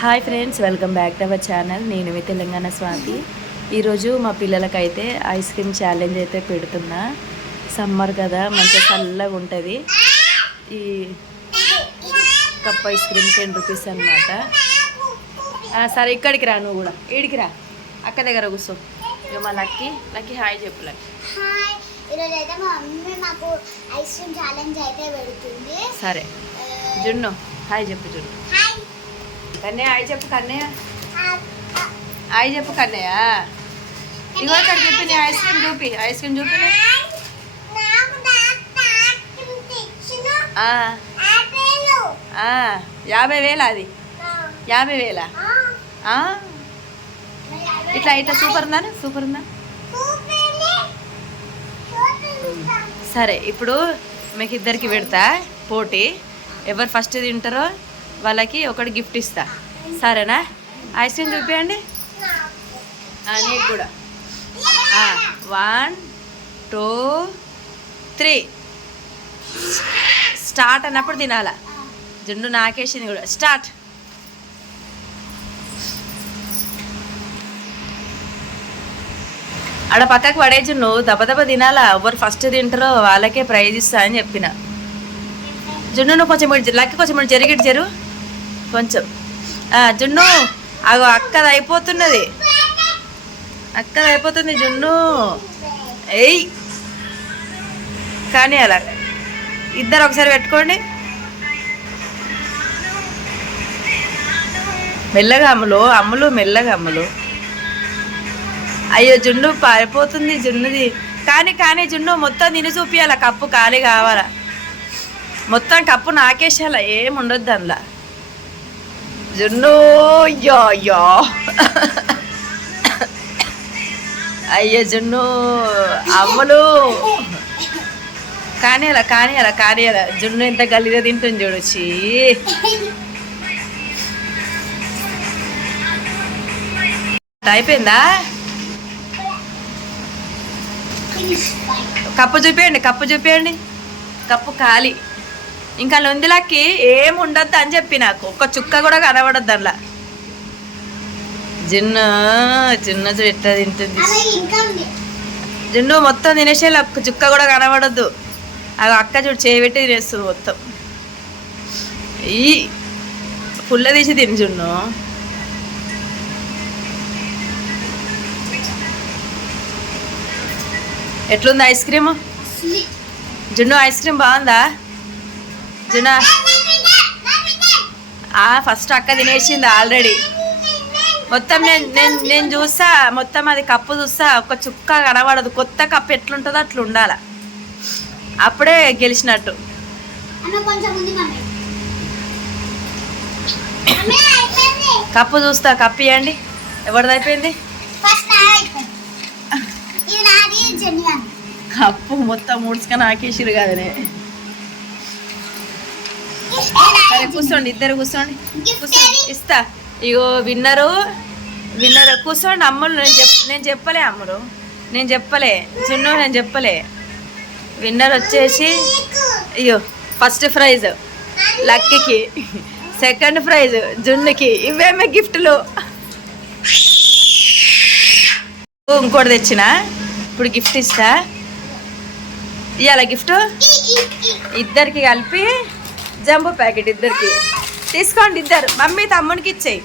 Hi friends welcome back to our channel. నేను మీ తెలంగాణ స్వాతి. ఈరోజు మా పిల్లలకైతే ఐస్ క్రీమ్ ఛాలెంజ్ అయితే పెడుతున్నా. సమ్మర్ కదా మంచిగా చల్లగా ఉంటుంది. ఈ cup ice cream ten rupees అనమాట సరే ఇక్కడికి రా నువ్వు కూడా. ఈడికి రా. అక్క దగ్గర కూర్చో. ఇక మా లక్కీ. లక్కీ హాయ్ చెప్పు లక్కీ. హాయ్. ఈరోజు అయితే మా మమ్మీ మాకు ఐస్ క్రీమ్ ఛాలెంజ్ అయితే పెడుతుంది. సరే. జున్ను. హాయ్ చెప్పు జున్ను. హాయ్. కన్నయ్య హాయ్ చెప్పు కన్నయ్య. ఆ, ఆ, హాయ్ చెప్పు కన్నయ్య. ఇగో ఇక్కడ చూపి నీ ఐస్ క్రీమ్ చూపి ఐస్ క్రీమ్ చూపి. యాభై వేల అది? యాభై వేల? ఇట్లా ఇట్లా సూపర్ ఉందా? సూపర్ ఉందా. సరే ఇప్పుడు మీకు ఇద్దరికి పెడతా పోటీ. ఎవరు ఫస్ట్ తింటారో వాళ్ళకి ఒకటి గిఫ్ట్ ఇస్తా. సరేనా? ఐస్ క్రీమ్ చూపించండి నీకు కూడా. One two three. స్టార్ట్ అన్నప్పుడు తినాలా? జుండు నాకేసింది కూడా. స్టార్ట్. ఆడ పక్కకు పడే జున్ను దెబ్బ తినాలా? ఎవరు ఫస్ట్ తింటారో వాళ్ళకే ప్రైజ్ ఇస్తా అని చెప్పిన. జున్ను కొంచెం లక్కి కొంచెం ఇటు జరిగిட்டு జరు. కొంచెం. జున్ను అగో అక్కది అయిపోతున్నది అక్కది అయిపోతుంది జున్ను. ఏయ్. కానీ అలా ఇద్దరు ఒకసారి పెట్టుకోండి. మెల్లగా అమ్ములు అమ్ములు మెల్లగా అమ్ములు. అయ్యో జున్ను పారిపోతుంది జున్నుది. కానీ కానీ జున్ను మొత్తం తిని చూపించాలి కప్పు ఖాళీ కావాలా? మొత్తం కప్పు నాకేసాల ఏముండద్దు అందులో. జున్ను యో యో అయ్యో జున్ను అమ్మలు కానీ అలా కానీ జున్ను ఎంత గల్లీగా తింటుంది చూడొచ్చి అయిపోయిందా కప్పు చూపేయండి కప్పు చూపేయండి కప్పు ఖాళీ ఇంకా లొందిలకి ఏం ఉండద్దు అని చెప్పి నాకు. ఒక్క చుక్క కూడా కనబడద్దు అందులో. జున్ను జున్ను చూడు ఎట్లా తింటుంది. జున్ను మొత్తం తినేసే ఒక్క చుక్క కూడా కనబడద్దు. అది అక్క చూడు చేయబెట్టి తినేస్తుంది మొత్తం. ఈ పుల్ల తీసి తిని జున్ను. ఎట్లుంది ఐస్ క్రీమ్. జున్ను ఐస్ క్రీమ్ బాగుందా? జున్నా ఆ ఫస్ట్ అక్క తినేసింది ఆల్రెడీ. మొత్తం నేను నేను నేను చూసా మొత్తం అది కప్పు చూసా ఒక చుక్క కనబడదు. కొత్త కప్పు ఎట్లుంటుందో అట్లా ఉండాల. అప్పుడే గెలిచినట్టు. కప్పు చూస్తా కప్పు ఇవ్వండి ఎవరిది అయిపోయింది? కప్పు మొత్తం ముడుచుకొని ఆకేసిరు కదనే. అరే కూర్చోండి ఇద్దరు కూర్చోండి. కూర్చోండి ఇస్తా. ఇగో విన్నరు విన్నరు కూర్చోండి అమ్ములు నేను చెప్ నేను చెప్పలే అమ్ములు. నేను చెప్పలే చిన్ను నేను చెప్పలే. విన్నర్ వచ్చేసి అయ్యో ఫస్ట్ ప్రైజ్ లక్కీకి. సెకండ్ ప్రైజ్ జున్నుకి. ఇవేమే గిఫ్ట్లు? ఇంకోటి తెచ్చిన? ఇప్పుడు గిఫ్ట్ ఇస్తా. ఇవాళ గిఫ్ట్? ఇద్దరికి కలిపి జంబో ప్యాకెట్ ఇద్దరికి. తీసుకోండి ఇద్దరు. మమ్మీ తమ్మునికి ఇచ్చేయి.